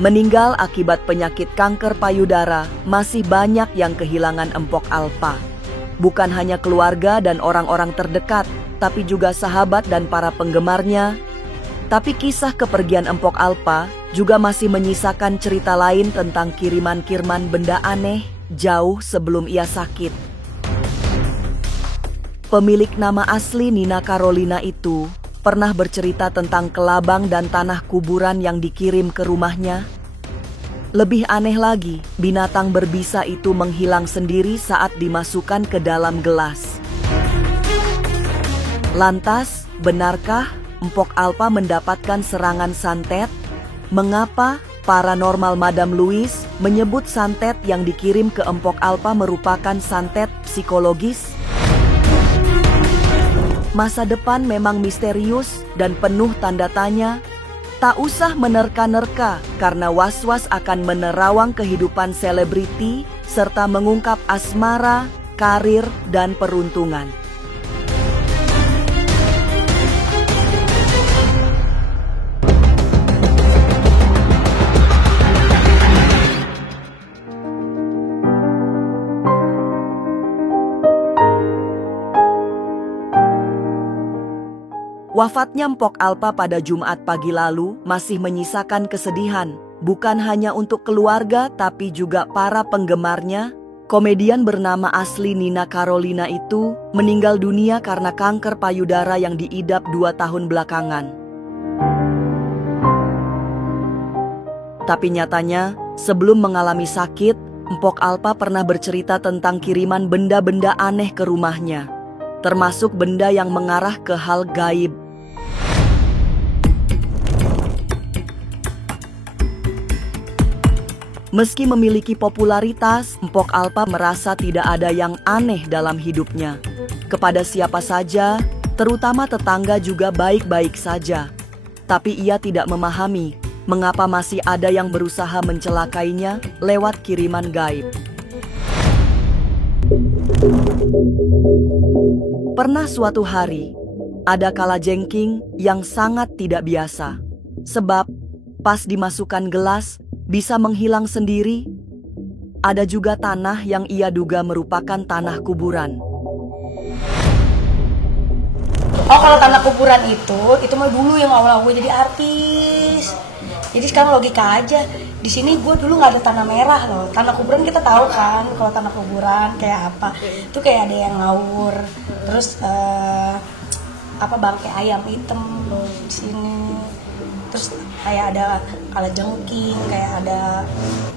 Meninggal akibat penyakit kanker payudara, masih banyak yang kehilangan Empok Alpa. Bukan hanya keluarga dan orang-orang terdekat, tapi juga sahabat dan para penggemarnya. Tapi kisah kepergian Empok Alpa juga masih menyisakan cerita lain tentang kiriman-kiriman benda aneh jauh sebelum ia sakit. Pemilik nama asli Nina Carolina itu pernah bercerita tentang kelabang dan tanah kuburan yang dikirim ke rumahnya. Lebih aneh lagi, binatang berbisa itu menghilang sendiri saat dimasukkan ke dalam gelas. Lantas, benarkah Empok Alpa mendapatkan serangan santet? Mengapa paranormal Madam Louise menyebut santet yang dikirim ke Empok Alpa merupakan santet psikologis? Masa depan memang misterius dan penuh tanda tanya. Tak usah menerka-nerka karena was-was akan menerawang kehidupan selebriti serta mengungkap asmara, karir, dan peruntungan. Wafatnya Empok Alpa pada Jumat pagi lalu masih menyisakan kesedihan, bukan hanya untuk keluarga tapi juga para penggemarnya. Komedian bernama asli Nina Carolina itu meninggal dunia karena kanker payudara yang diidap 2 tahun belakangan. Tapi nyatanya, sebelum mengalami sakit, Empok Alpa pernah bercerita tentang kiriman benda-benda aneh ke rumahnya, termasuk benda yang mengarah ke hal gaib. Meski memiliki popularitas, Empok Alpa merasa tidak ada yang aneh dalam hidupnya. Kepada siapa saja, terutama tetangga juga baik-baik saja. Tapi ia tidak memahami mengapa masih ada yang berusaha mencelakainya lewat kiriman gaib. Pernah suatu hari, ada kalajengking yang sangat tidak biasa. Sebab pas dimasukkan gelas, bisa menghilang sendiri. Ada juga tanah yang ia duga merupakan tanah kuburan. Oh, kalau tanah kuburan itu mah dulu yang awal-awal gue jadi artis. Jadi sekarang logika aja. Di sini gue dulu nggak ada tanah merah loh. Tanah kuburan kita tahu kan, kalau tanah kuburan kayak apa? Itu kayak ada yang ngawur. Terus bangkai ayam hitam loh di sini. Terus kayak ada kalajengking, kayak ada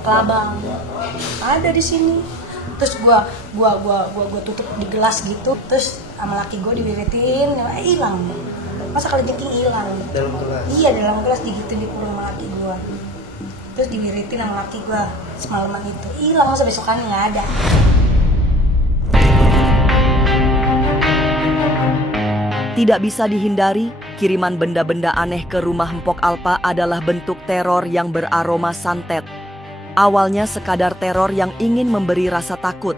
kelabang, ada di sini. Terus gua tutup di gelas gitu, terus sama laki gua diwiritin, hilang. Masa kalajengking hilang? Dalam gelas? Iya, dalam gelas digituin di kurung sama laki gua. Terus diwiritin sama laki gua semalaman itu, hilang, masa besokannya nggak ada. Tidak bisa dihindari, kiriman benda-benda aneh ke rumah Empok Alpa adalah bentuk teror yang beraroma santet. Awalnya sekadar teror yang ingin memberi rasa takut.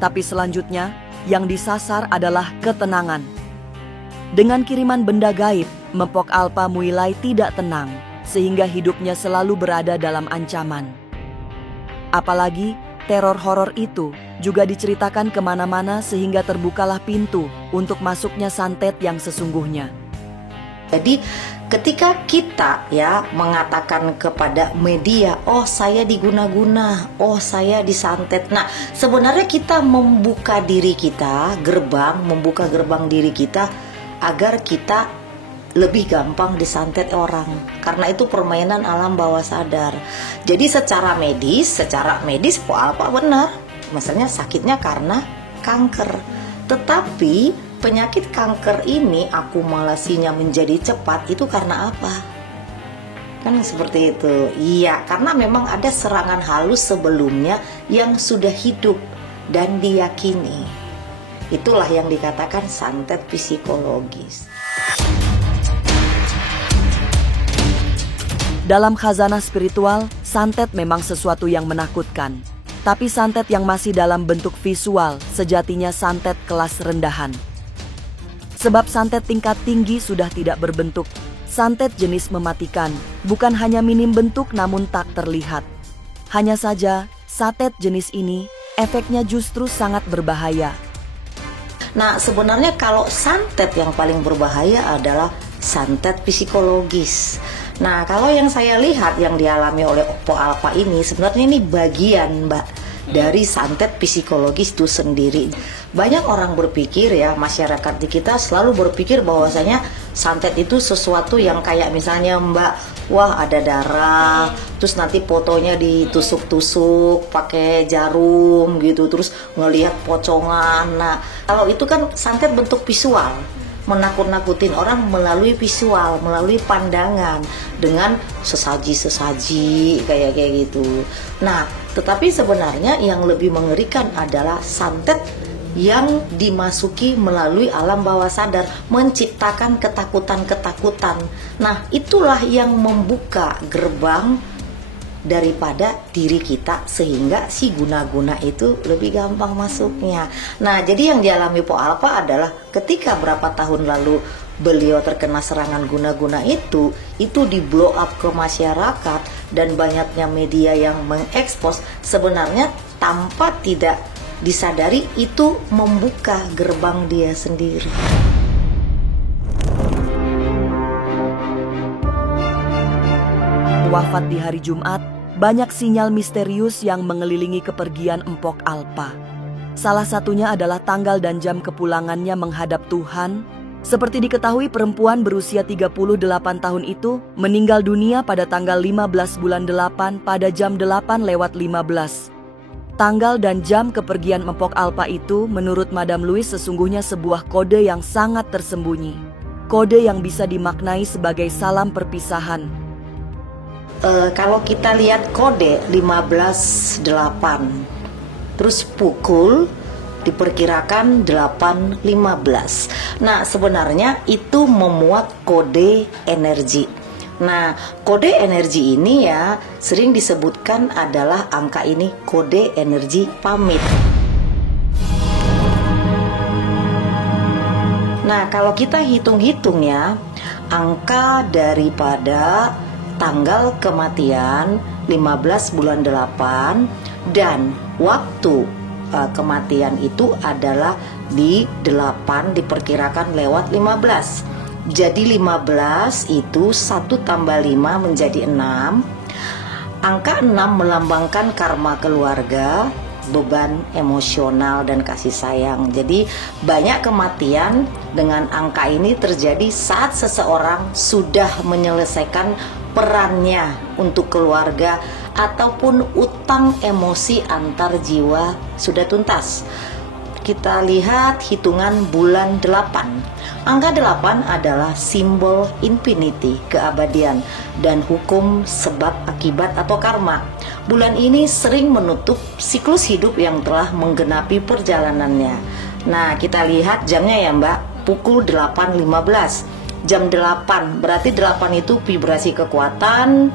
Tapi selanjutnya, yang disasar adalah ketenangan. Dengan kiriman benda gaib, Empok Alpa mulai tidak tenang, sehingga hidupnya selalu berada dalam ancaman. Apalagi, teror horor itu juga diceritakan kemana-mana sehingga terbukalah pintu untuk masuknya santet yang sesungguhnya. Jadi ketika kita mengatakan kepada media, oh saya diguna-guna, oh saya disantet. Nah sebenarnya kita membuka diri kita, membuka gerbang diri kita agar kita lebih gampang disantet orang. Karena itu permainan alam bawah sadar. Jadi secara medis Empok Alpa benar. Misalnya sakitnya karena kanker. Tetapi penyakit kanker ini akumulasinya menjadi cepat itu karena apa? Kan seperti itu. Iya, karena memang ada serangan halus sebelumnya yang sudah hidup dan diyakini. Itulah yang dikatakan santet psikologis. Dalam khazanah spiritual, santet memang sesuatu yang menakutkan. Tapi santet yang masih dalam bentuk visual sejatinya santet kelas rendahan. Sebab santet tingkat tinggi sudah tidak berbentuk Santet jenis mematikan, bukan hanya minim bentuk namun tak terlihat. Hanya saja, santet jenis ini efeknya justru sangat berbahaya. Nah, sebenarnya kalau santet yang paling berbahaya adalah santet psikologis. Nah, kalau yang saya lihat yang dialami oleh Po Alpa ini sebenarnya ini bagian, Mbak, dari santet psikologis itu sendiri. Banyak orang berpikir ya, masyarakat di kita selalu berpikir bahwasanya santet itu sesuatu yang kayak misalnya Mbak, wah ada darah, terus nanti fotonya ditusuk-tusuk pakai jarum gitu, terus ngelihat pocongan. Nah, kalau itu kan santet bentuk visual, menakut-nakutin orang melalui visual, melalui pandangan dengan sesaji-sesaji kayak gitu. Nah, tetapi sebenarnya yang lebih mengerikan adalah santet yang dimasuki melalui alam bawah sadar, menciptakan ketakutan-ketakutan. Nah, itulah yang membuka gerbang daripada diri kita sehingga si guna-guna itu lebih gampang masuknya. Nah, jadi yang dialami Po Alpa adalah ketika berapa tahun lalu beliau terkena serangan guna-guna itu di blow up ke masyarakat dan banyaknya media yang mengekspos, sebenarnya tanpa tidak disadari itu membuka gerbang dia sendiri. Wafat di hari Jumat, banyak sinyal misterius yang mengelilingi kepergian Empok Alpa. Salah satunya adalah tanggal dan jam kepulangannya menghadap Tuhan. Seperti diketahui, perempuan berusia 38 tahun itu meninggal dunia pada tanggal 15 bulan 8 pada jam 8:15. Tanggal dan jam kepergian Empok Alpa itu menurut Madam Louis sesungguhnya sebuah kode yang sangat tersembunyi. Kode yang bisa dimaknai sebagai salam perpisahan. Kalau kita lihat kode 15:8, terus pukul diperkirakan 8:15. Nah, sebenarnya itu memuat kode energi. Nah, kode energi ini ya sering disebutkan adalah angka ini kode energi pamit. Nah, kalau kita hitung-hitung ya, angka daripada tanggal kematian 15 bulan 8 dan waktu kematian itu adalah di 8 diperkirakan lewat 15. Jadi 15 itu 1 tambah 5 menjadi 6. Angka 6 melambangkan karma keluarga, beban emosional dan kasih sayang. Jadi banyak kematian dengan angka ini terjadi saat seseorang sudah menyelesaikan perannya untuk keluarga ataupun utang emosi antar jiwa sudah tuntas. Kita lihat hitungan bulan 8. Angka 8 adalah simbol infinity, keabadian, dan hukum sebab akibat atau karma. Bulan ini sering menutup siklus hidup yang telah menggenapi perjalanannya. Nah, kita lihat jamnya ya Mbak, pukul 8:15. Jam 8, berarti 8 itu vibrasi kekuatan,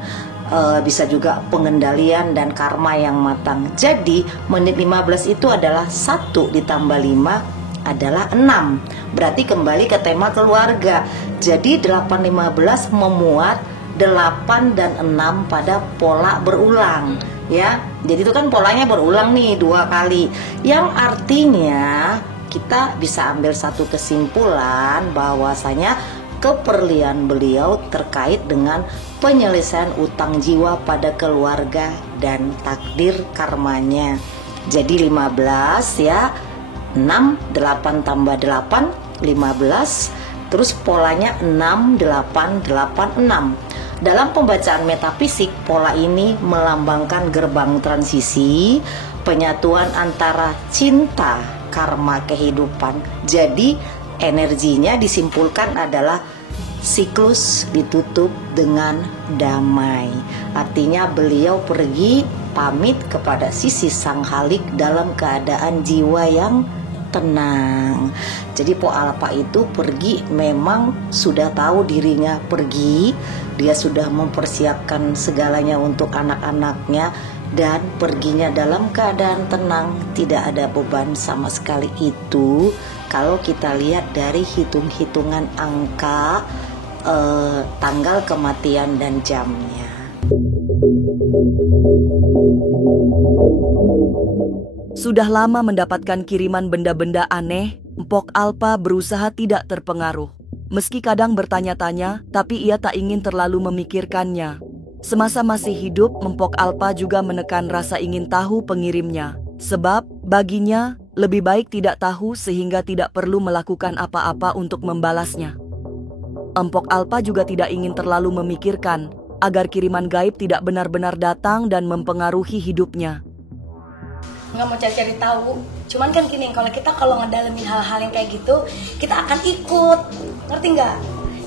bisa juga pengendalian dan karma yang matang. Jadi menit 15 itu adalah 1 ditambah 5 adalah 6. Berarti kembali ke tema keluarga. Jadi 8:15 memuat 8 dan 6 pada pola berulang ya. Jadi itu kan polanya berulang nih 2 kali. Yang artinya kita bisa ambil satu kesimpulan bahwasanya keperlian beliau terkait dengan penyelesaian utang jiwa pada keluarga dan takdir karmanya. Jadi 15 ya, 6, 8 tambah 8, 15. Terus polanya 6, 8, 8, 6. Dalam pembacaan metafisik, pola ini melambangkan gerbang transisi, penyatuan antara cinta, karma, kehidupan. Jadi energinya disimpulkan adalah siklus ditutup dengan damai. Artinya beliau pergi pamit kepada sisi sang halik dalam keadaan jiwa yang tenang. Jadi Po Alpa itu pergi memang sudah tahu dirinya pergi, dia sudah mempersiapkan segalanya untuk anak-anaknya dan perginya dalam keadaan tenang, tidak ada beban sama sekali. Itu kalau kita lihat dari hitung-hitungan angka tanggal kematian dan jamnya. Sudah lama mendapatkan kiriman benda-benda aneh, Mpok Alpa berusaha tidak terpengaruh. Meski kadang bertanya-tanya, tapi ia tak ingin terlalu memikirkannya. Semasa masih hidup, Mpok Alpa juga menekan rasa ingin tahu pengirimnya. Sebab, baginya, lebih baik tidak tahu sehingga tidak perlu melakukan apa-apa untuk membalasnya. Mpok Alpa juga tidak ingin terlalu memikirkan agar kiriman gaib tidak benar-benar datang dan mempengaruhi hidupnya. Nggak mau cari-cari tahu, cuman kan gini, kalau ngedalemin hal-hal yang kayak gitu, kita akan ikut, ngerti nggak?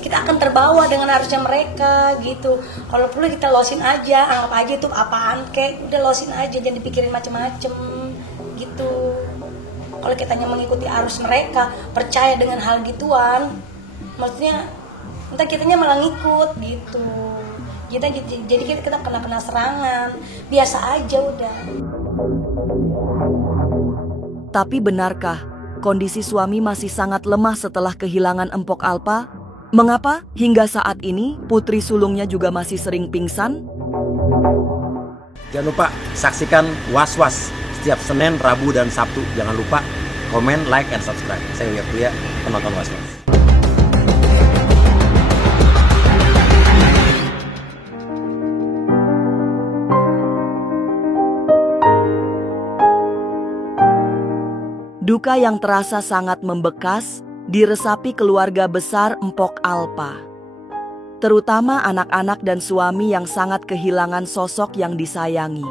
Kita akan terbawa dengan arusnya mereka gitu. Kalau perlu kita losin aja, anggap aja itu apaan kek, udah losin aja, jangan dipikirin macem-macem gitu. Kalau kita hanya mengikuti arus mereka, percaya dengan hal gituan, maksudnya entah kitanya malah ngikut gitu. Jadi kita kena serangan, biasa aja udah. Tapi benarkah kondisi suami masih sangat lemah setelah kehilangan Mpok Alpa? Mengapa hingga saat ini putri sulungnya juga masih sering pingsan? Jangan lupa saksikan Was-Was setiap Senin, Rabu, dan Sabtu. Jangan lupa komen, like, and subscribe. Saya Uya Kuya, penonton Was-Was. Duka yang terasa sangat membekas diresapi keluarga besar Mpok Alpa. Terutama anak-anak dan suami yang sangat kehilangan sosok yang disayangi.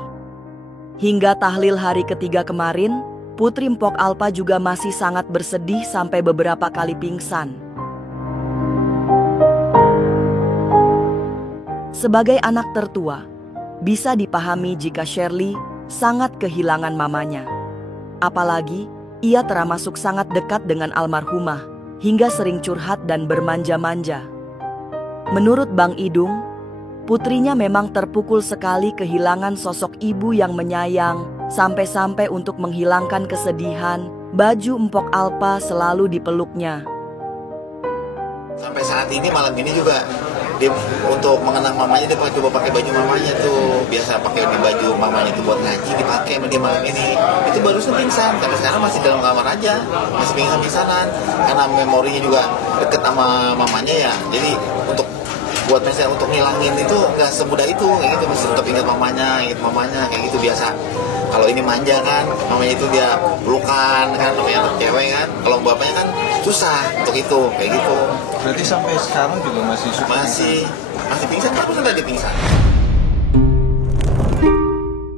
Hingga tahlil hari ketiga kemarin, putri Mpok Alpa juga masih sangat bersedih sampai beberapa kali pingsan. Sebagai anak tertua, bisa dipahami jika Shirley sangat kehilangan mamanya. Apalagi, ia termasuk sangat dekat dengan almarhumah, hingga sering curhat dan bermanja-manja. Menurut Bang Idung, putrinya memang terpukul sekali kehilangan sosok ibu yang menyayang, sampai-sampai untuk menghilangkan kesedihan, baju Mpok Alpa selalu dipeluknya. Sampai saat ini, malam ini juga, dia untuk mengenang mamanya, dia coba pakai baju mamanya tuh. Biasa pakai di baju mamanya tuh buat ngaji, dipakai dia malam ini. Itu barusan pingsan, sampai sekarang masih dalam kamar aja, masih pingsan-pingsanan. Karena memorinya juga deket sama mamanya ya, jadi buat misalnya untuk ngilangin itu nggak semudah itu, kayak gitu. Mesti tetap ingat mamanya, kayak gitu biasa. Kalau ini manja kan, mamanya itu dia pelukan kan, namanya anak cewek kan. Kalau bapaknya kan susah untuk itu, kayak gitu. Berarti sampai sekarang juga masih suka? Masih pingsan, kan tadi pingsan.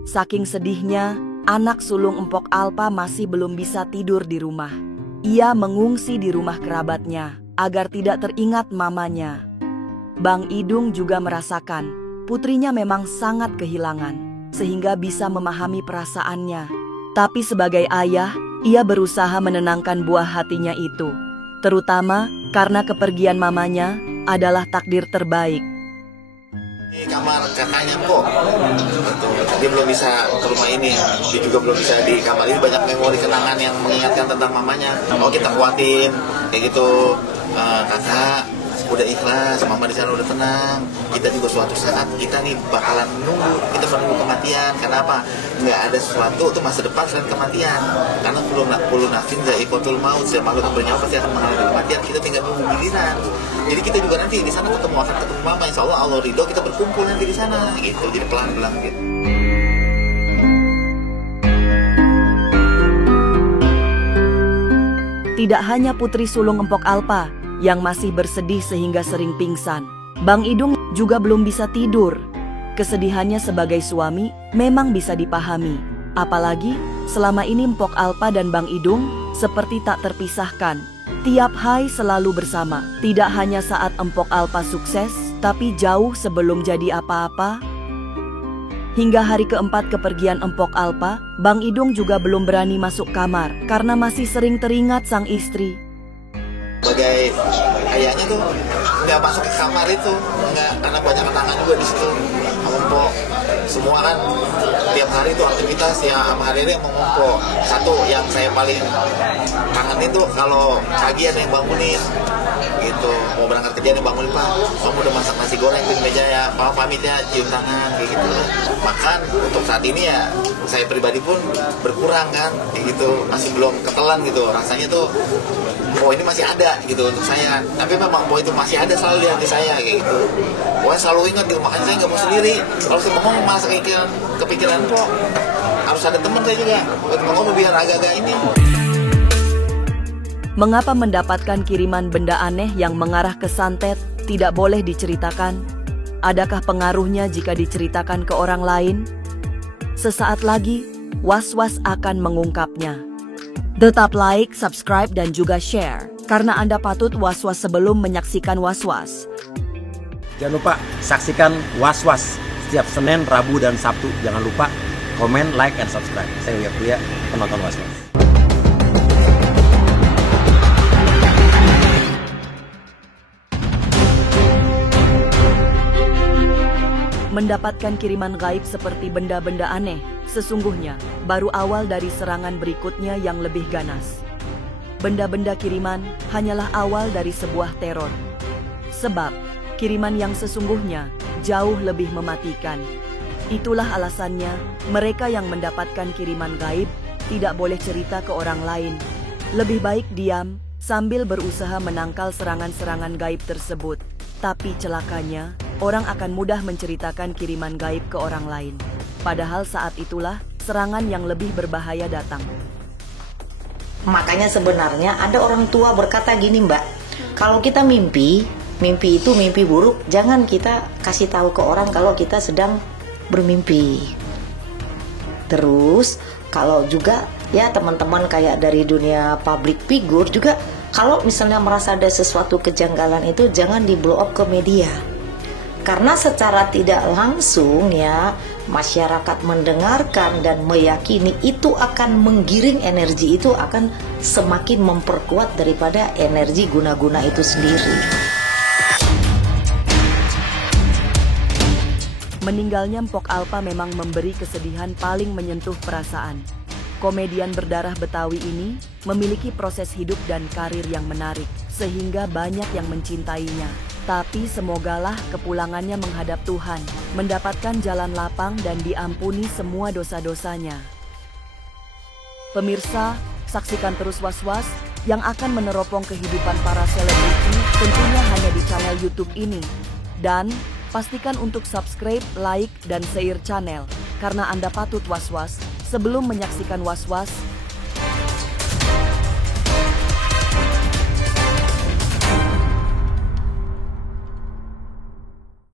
Saking sedihnya, anak sulung Mpok Alpa masih belum bisa tidur di rumah. Ia mengungsi di rumah kerabatnya agar tidak teringat mamanya. Bang Idung juga merasakan putrinya memang sangat kehilangan, sehingga bisa memahami perasaannya. Tapi sebagai ayah, ia berusaha menenangkan buah hatinya itu. Terutama karena kepergian mamanya adalah takdir terbaik. Di kamar kakaknya kok, dia belum bisa ke rumah ini. Dia juga belum bisa di kamar ini, banyak memori kenangan yang mengingatkan tentang mamanya. Mau kita kuatin, kayak gitu, kakak udah ikhlas, mama di sana udah tenang. Kita juga suatu saat kita nih bakalan menunggu, kita menunggu kematian. Kenapa? Nggak ada sesuatu untuk masa depan selain kematian. Karena kullu nafsin dha'iqatul maut, setiap makhluk bernyawa pasti akan mengalami kematian. Kita tinggal nunggu giliran. Jadi kita juga nanti di sana akan ketemu mama. Insya Allah ridho, kita berkumpul nanti di sana. Gitu. Jadi pelan-pelan gitu. Tidak hanya putri sulung Mpok Alpa yang masih bersedih sehingga sering pingsan, Bang Idung juga belum bisa tidur. Kesedihannya sebagai suami memang bisa dipahami. Apalagi selama ini Mpok Alpa dan Bang Idung seperti tak terpisahkan. Tiap hari selalu bersama. Tidak hanya saat Mpok Alpa sukses, tapi jauh sebelum jadi apa-apa. Hingga hari keempat kepergian Mpok Alpa, Bang Idung juga belum berani masuk kamar karena masih sering teringat sang istri. sebagai ayahnya tuh nggak masuk ke kamar itu, nggak, karena banyak kenangan juga di situ. Empok semua kan tiap hari itu aktivitas ya, sama hari yang mengumpul. Satu yang saya paling kangen itu kalau pagi ada yang bangunin gitu, mau berangkat kerja nih, bangunin Pak, kamu udah masak nasi goreng di meja ya, Pak pamit ya, cium tangan kayak gitu. Makan untuk saat ini ya saya pribadi pun berkurang kan kayak gitu, masih belum ketelan gitu rasanya tuh. Oh ini masih ada gitu untuk saya, tapi memang bahwa itu masih ada selalu di hati saya kayak gitu. Pokoknya selalu ingat gitu, makanya saya nggak mau sendiri. Kalau saya ngomong malah kepikiran kok harus ada teman saya juga buat ngomong biar agak-agak ini. Mengapa mendapatkan kiriman benda aneh yang mengarah ke santet tidak boleh diceritakan? Adakah pengaruhnya jika diceritakan ke orang lain? Sesaat lagi, Was-Was akan mengungkapnya. Tetap like, subscribe, dan juga share, karena Anda patut was-was sebelum menyaksikan Was-Was. Jangan lupa saksikan Was-Was setiap Senin, Rabu, dan Sabtu. Jangan lupa komen, like, and subscribe. Saya Uya Kuya, penonton Was-Was. Mendapatkan kiriman gaib seperti benda-benda aneh, sesungguhnya baru awal dari serangan berikutnya yang lebih ganas. Benda-benda kiriman hanyalah awal dari sebuah teror. Sebab, kiriman yang sesungguhnya jauh lebih mematikan. Itulah alasannya mereka yang mendapatkan kiriman gaib tidak boleh cerita ke orang lain. Lebih baik diam sambil berusaha menangkal serangan-serangan gaib tersebut. Tapi celakanya, orang akan mudah menceritakan kiriman gaib ke orang lain. Padahal saat itulah serangan yang lebih berbahaya datang. Makanya sebenarnya ada orang tua berkata gini, Mbak, kalau kita mimpi itu mimpi buruk, jangan kita kasih tahu ke orang kalau kita sedang bermimpi. Terus kalau juga ya teman-teman kayak dari dunia public figure juga, kalau misalnya merasa ada sesuatu kejanggalan itu jangan di blow up ke media. Karena secara tidak langsung ya masyarakat mendengarkan dan meyakini itu akan menggiring energi itu, akan semakin memperkuat daripada energi guna-guna itu sendiri. Meninggalnya Mpok Alpa memang memberi kesedihan paling menyentuh perasaan. Komedian berdarah Betawi ini memiliki proses hidup dan karir yang menarik, sehingga banyak yang mencintainya. Tapi semogalah kepulangannya menghadap Tuhan, mendapatkan jalan lapang dan diampuni semua dosa-dosanya. Pemirsa, saksikan terus Was-Was yang akan meneropong kehidupan para selebriti tentunya hanya di channel YouTube ini. Dan pastikan untuk subscribe, like, dan share channel, karena Anda patut Was-Was sebelum menyaksikan Was-Was